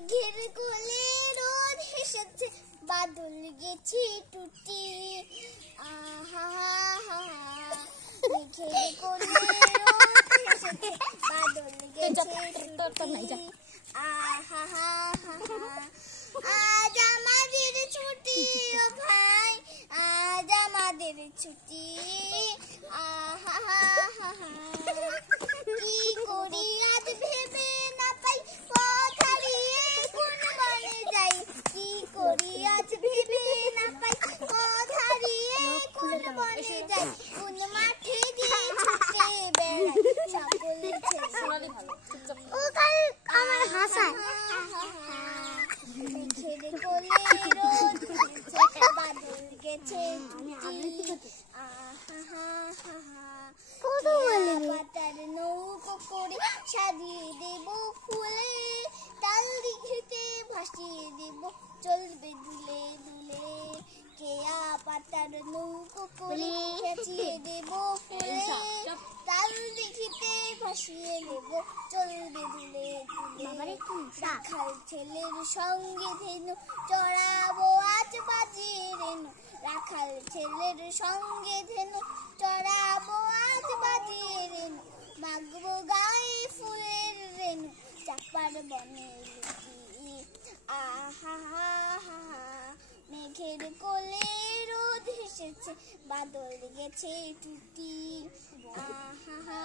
মেঘের কোলে রোদ হেসেছে, বাদল গেছে টুটি। আহা মেঘের কোলে রোদ হেসেছে, বাদল গেছে টুটি। আহা আজ আমাদের ছুটি ও ভাই, আজ আমাদের ছুটি। আহা কি করি আজ ভেবে না পাই, পথ হারিয়ে কোন বনে যাই। কি করি আজ ভেবে না পাই, পথ হারিয়ে কোন বনে যাই। কোন মাঠে গিয়ে ছুটে বেড়াই, সকল ছেলে ও কাল আমার হাসায়। মেঘের কোলে রোদ হেসেছে, বাদল গেছে টুটি। পাতার নৌকো করে সাজিয়ে দেব ফুলে, তাল দিঘিতে ভাসিয়ে দেব চলবে দুলে দুলে। কেয়া পাতার নৌকো করে সাজিয়ে দেব ফুলে, তাল দিঘিতে ভাসিয়ে দেব চলবে দুলে দুলে। রাখাল ছেলের সঙ্গে ধেনু চড়াবো আজ বাজিয়ে রেনু, রাখাল ছেলের সঙ্গে ধেনু চড়াবো আজ বাজিয়ে রেনু। মাগবো গায়ে ফুলের রেনু, চাপার বনে লুকিয়ে। আহা মেঘের কোলে রোদ হেসেছে, বাদল গেছে টুটি। আহা